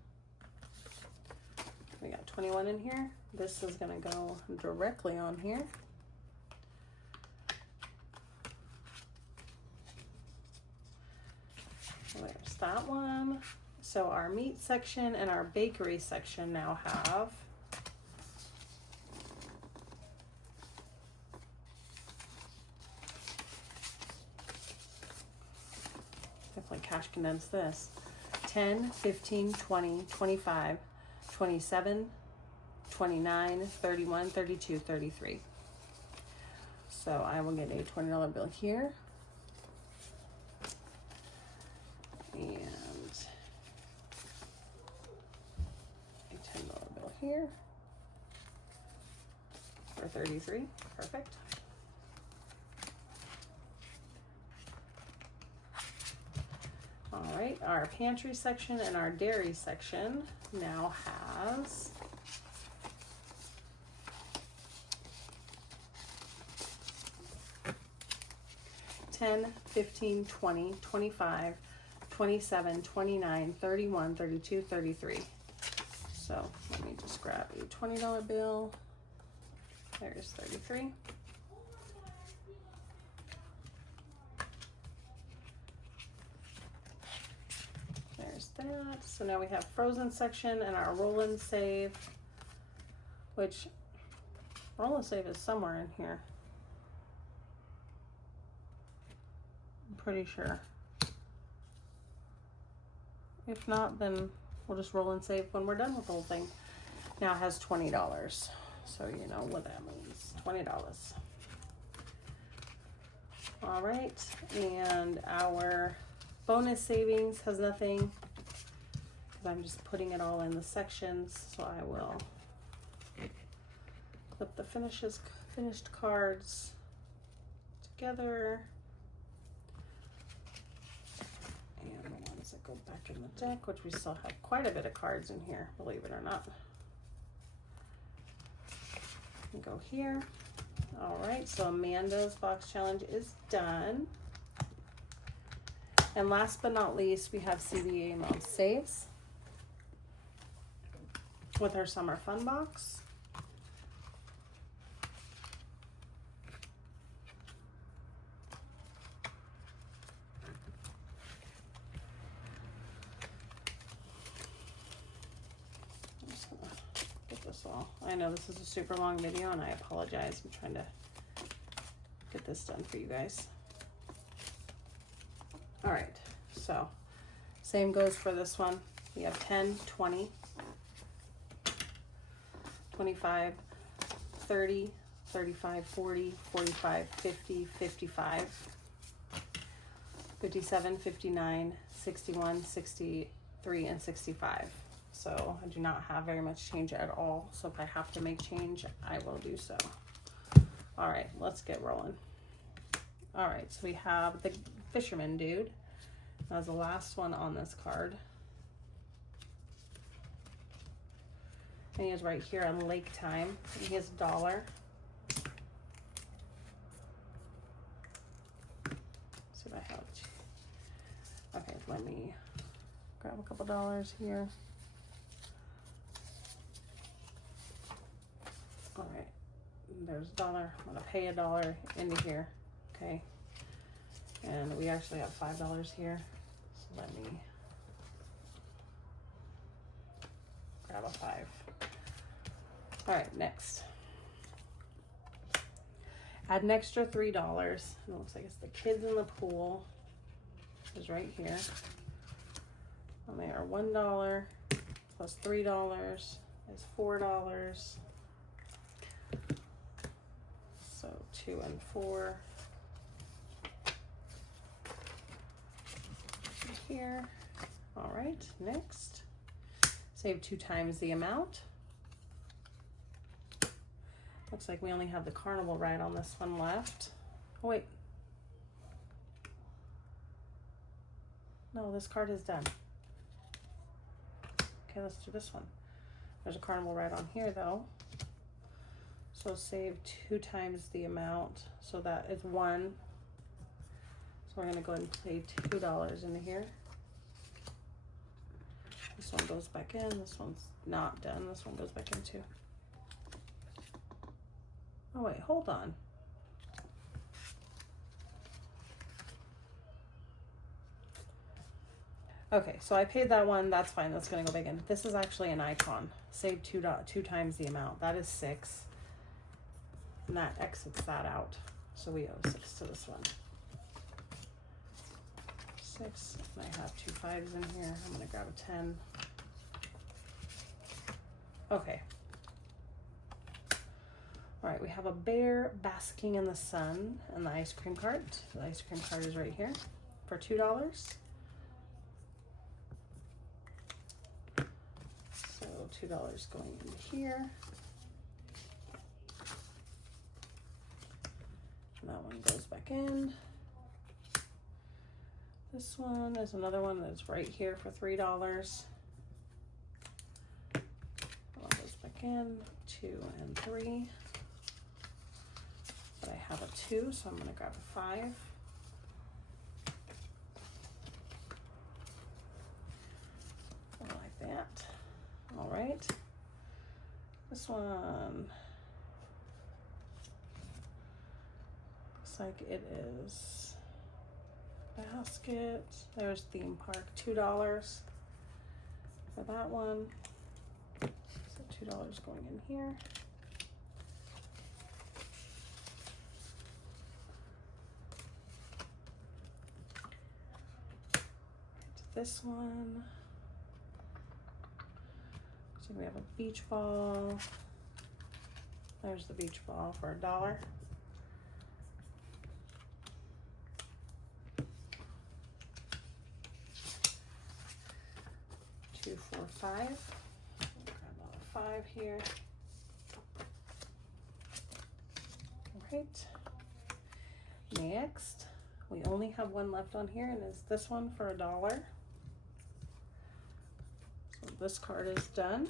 We got 21 in here. This is gonna go directly on here. There's that one. So our meat section and our bakery section now have definitely cash condense this. 10, 15, 20, 25, 27, 29, 31, 32, 33. So I will get a $20 bill here. And a $10 bill here for 33. Perfect. All right, our pantry section and our dairy section now has $10, 15, 20, 25, 27, 29, 31, 32, 33. So let me just grab a $20 bill. There's 33. There's that. So now we have frozen section and our roll and save, which roll and save is somewhere in here. I'm pretty sure. If not, then we'll just roll and save when we're done with the whole thing. Now it has $20. So you know what that means, $20. All right, and our bonus savings has nothing because I'm just putting it all in the sections. So I will clip the finished cards together. And the ones that go back in the deck, which we still have quite a bit of cards in here, believe it or not. And go here. All right, so Amanda's box challenge is done. And last but not least, we have CBA Mom Saves with our summer fun box. I know this is a super long video and I apologize. I'm trying to get this done for you guys. All right, so same goes for this one. We have 10, 20, 25, 30, 35, 40, 45, 50, 55, 57, 59, 61, 63, and 65. So I do not have very much change at all. So if I have to make change, I will do so. All right, let's get rolling. All right, so we have the fisherman dude. That was the last one on this card. And he is right here on Lake Time. And he has $1. Let's see if I have it. Okay, let me grab a couple dollars here. All right, there's $1. I'm gonna pay $1 into here, okay? And we actually have $5 here, so let me grab a 5. All right, next. Add an extra $3. And it looks like it's the kids in the pool. Is right here. And they are $1 plus $3 is $4. So 2 and 4 here. All right, next. Save 2 times the amount. Looks like we only have the carnival ride on this one left. Oh wait. Oh, this card is done. Okay, let's do this one. There's a carnival ride on here though. So save 2 times the amount. So that is 1. So we're gonna go ahead and play $2 into here. This one goes back in. This one's not done. This one goes back in too. Oh wait, hold on. Okay, so I paid that one. That's fine. That's gonna go back in. This is actually an icon. Save 2 times the amount. That is 6. And that exits that out. So we owe 6 to this one. 6. And I have 2 5s in here. I'm gonna grab a 10. Okay. All right, we have a bear basking in the sun and the ice cream cart. The ice cream cart is right here for $2. So $2 going into here. And that one goes back in. This one is another one that's right here for $3. That one goes back in, 2 and 3. But I have a 2, so I'm gonna grab a 5. Like that. All right. This one looks like it is basket. There's theme park, $2 for that one. So $2 going in here. This one. So we have a beach ball. There's the beach ball for $1. 2 4 5. Grab another 5 here. All right. Next, we only have one left on here, and it's this one for $1. So this card is done.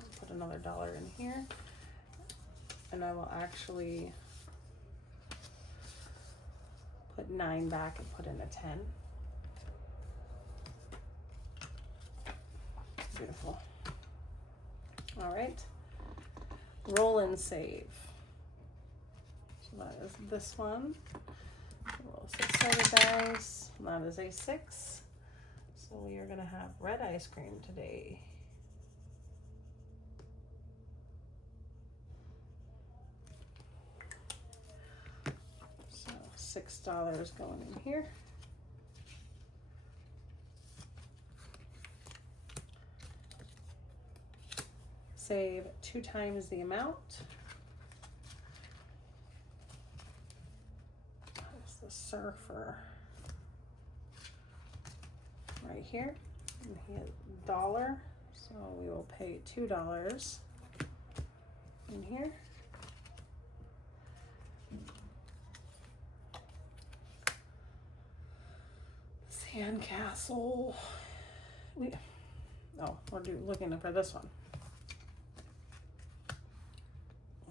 I'll put another $1 in here, and I will actually put 9 back and put in a 10. Beautiful. All right. Roll and save. So that is this one. Roll 6-sided dice. That is a 6. So we are going to have red ice cream today. So $6 going in here. Save 2 times the amount. There's the surfer right here. And he has $1, so we will pay $2 in here. Sandcastle. We're looking for this one.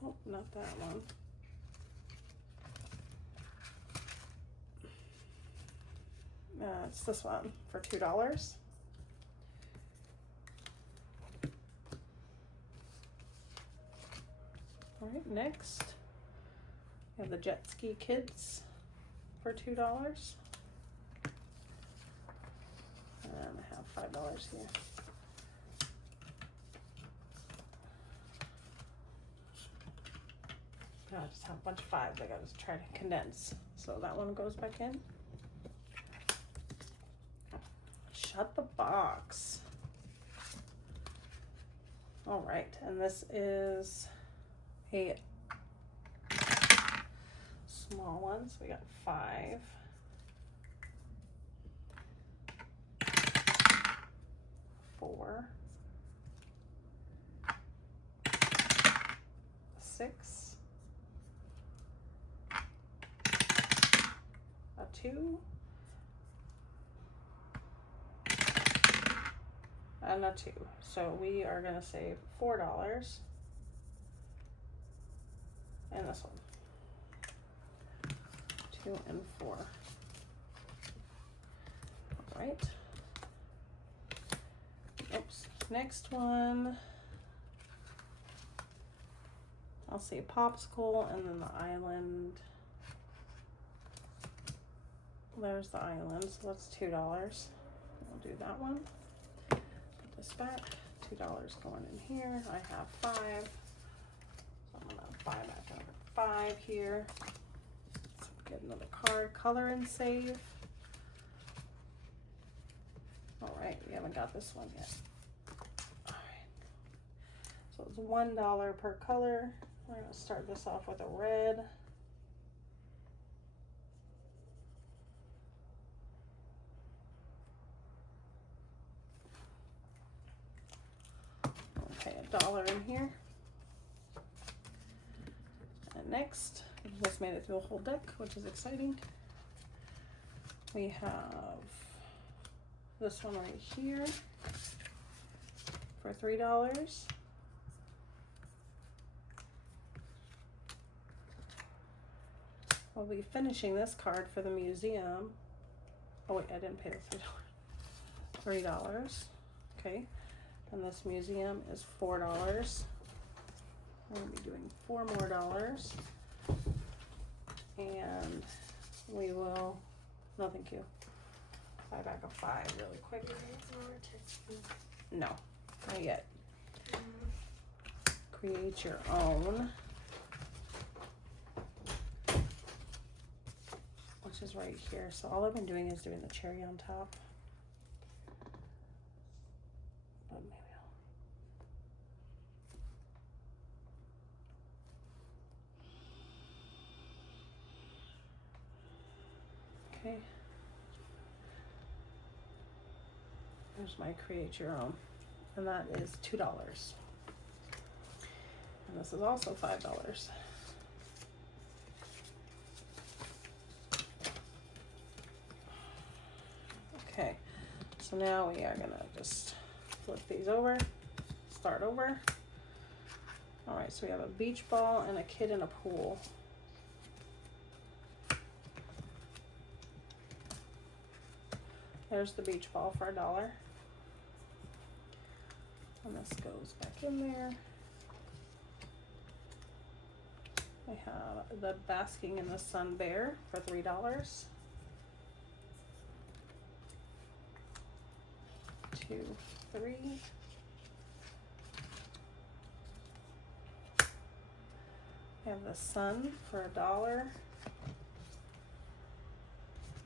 Oh, not that one. It's this one for $2. All right, next we have the Jet Ski Kids for $2. And I have $5 here. I just have a bunch of 5s. I gotta try to condense. So that one goes back in. Shut the box. All right, and this is a small one. So we got 5. 4. 6. A 2, and a 2. So we are going to save $4 in this one. 2 and 4. All right. Oops. Next one. I'll say popsicle and then the island. There's the island, so that's $2. We'll do that one. Put this back. $2 going in here. I have 5. So I'm gonna buy back another 5 here. Let's get another card. Color and save. All right, we haven't got this one yet. All right. So it's $1 per color. We're gonna start this off with a red. Okay, $1 in here. And next, we just made it through a whole deck, which is exciting. We have this one right here for $3. We'll be finishing this card for the museum. Oh wait, I didn't pay the $3. $3. Okay. And this museum is $4. We're gonna be doing $4 more. And we will, no thank you. Buy back a 5 really quick. No, not yet. Create your own. Which is right here. So all I've been doing is doing the cherry on top. But maybe I'll... Okay. There's my create your own. And that is $2. And this is also $5. Okay, so now we are gonna just flip these over, start over. All right, so we have a beach ball and a kid in a pool. There's the beach ball for $1. And this goes back in there. We have the basking in the sun bear for $3. 2, 3. We have the sun for $1.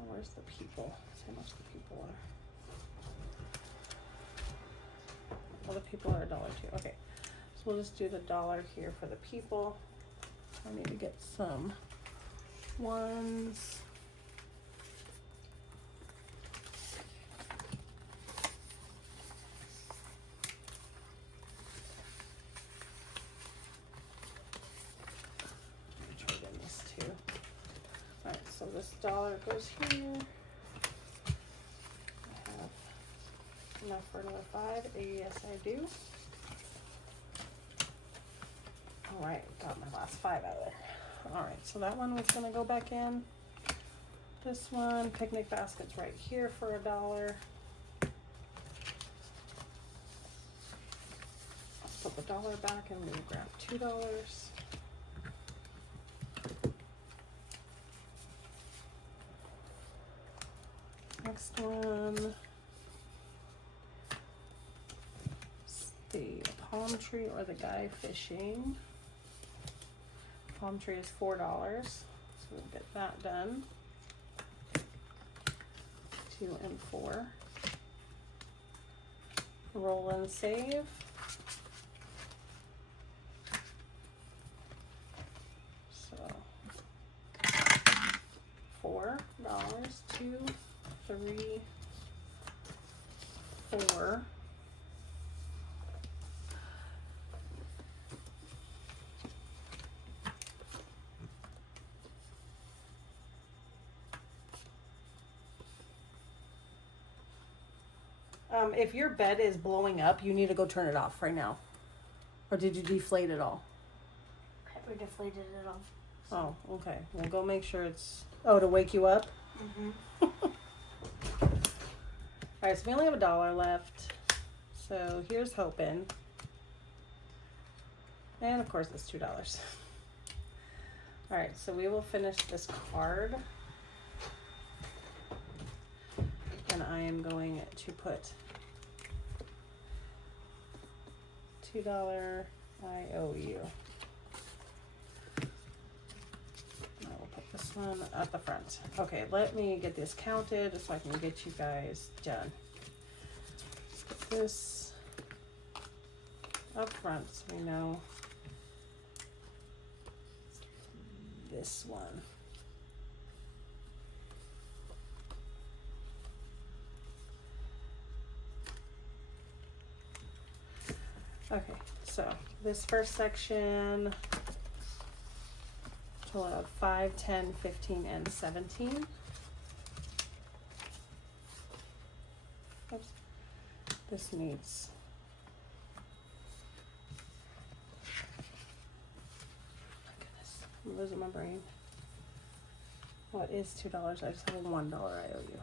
Where's the people? Let's see how much the people are. Well, the people are $1 too. Okay, so we'll just do the $1 here for the people. I need to get some ones. Trade in this too. All right, so this $1 goes here. I have enough for another 5. Yes, I do. All right, got my last 5 out of there. All right, so that one was gonna go back in. This one, picnic basket's right here for $1. Let's put the $1 back and we'll grab $2. Next one, the palm tree or the guy fishing. Palm tree is $4, so we'll get that done. 2 and 4. Roll and save. So $4, 2, 3, 4. If your bed is blowing up, you need to go turn it off right now. Or did you deflate it all? Pepper deflated it all. Oh, okay. Well, go make sure it's... Oh, to wake you up? Mm-hmm. Alright, so we only have $1 left. So here's hoping. And of course it's $2. Alright, so we will finish this card. And I am going to put $2 I owe you. I will put this one at the front. Okay, let me get this counted so I can get you guys done. Let's put this up front so we know this one. Okay, so this first section, total of 5, 10, 15, and 17. Oops. This needs... My goodness, I'm losing my brain. What is $2? I just have a $1 I owe you.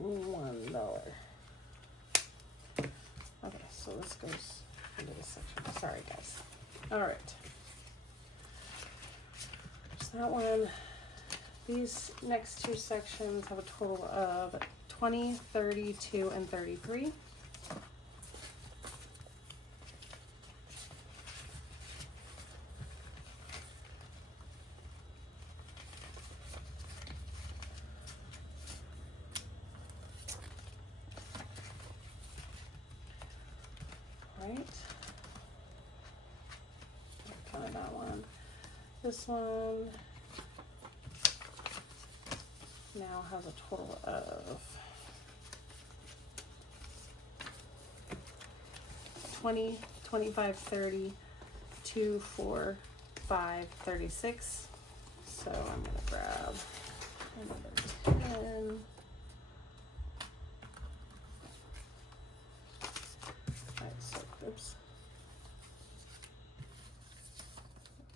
$1. Okay, so this goes into this section. Sorry, guys. All right. So that one. These next two sections have a total of 20, 32, and 33. Right. Kind of that one. This one now has a total of 20, 25, 30, 2, 4, 5, 36. So I'm gonna grab another 10. Alright, so oops.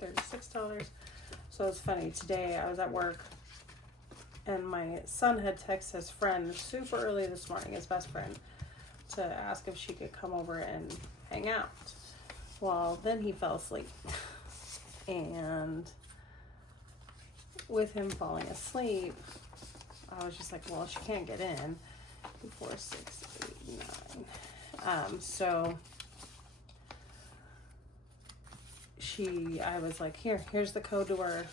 $36. So it's funny, today I was at work and my son had texted his friend super early this morning, his best friend, to ask if she could come over and hang out. Well, then he fell asleep. And with him falling asleep, I was just like, well, she can't get in before 6, 8, 9. So I was like, here's the code to our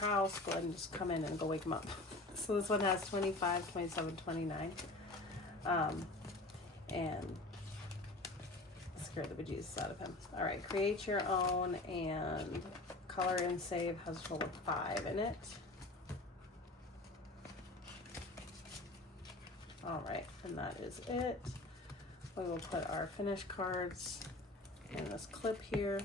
house. Go ahead and just come in and go wake him up. So this one has 25, 27, 29. And scared the bejesus out of him. All right, create your own and color and save has a total of 5 in it. All right, and that is it. We will put our finished cards in this clip here.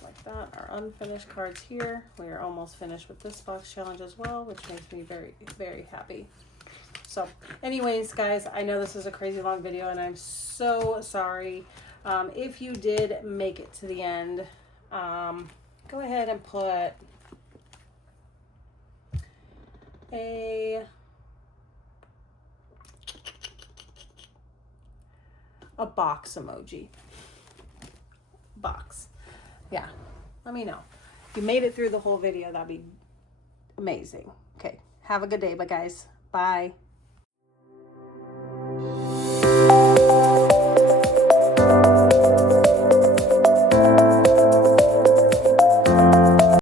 Like that. Our unfinished cards here. We are almost finished with this box challenge as well, which makes me very, very happy. So anyways, guys, I know this is a crazy long video and I'm so sorry. If you did make it to the end, go ahead and put a box emoji. Box. Yeah, let me know. If you made it through the whole video, that'd be amazing. Okay, have a good day, guys. Bye.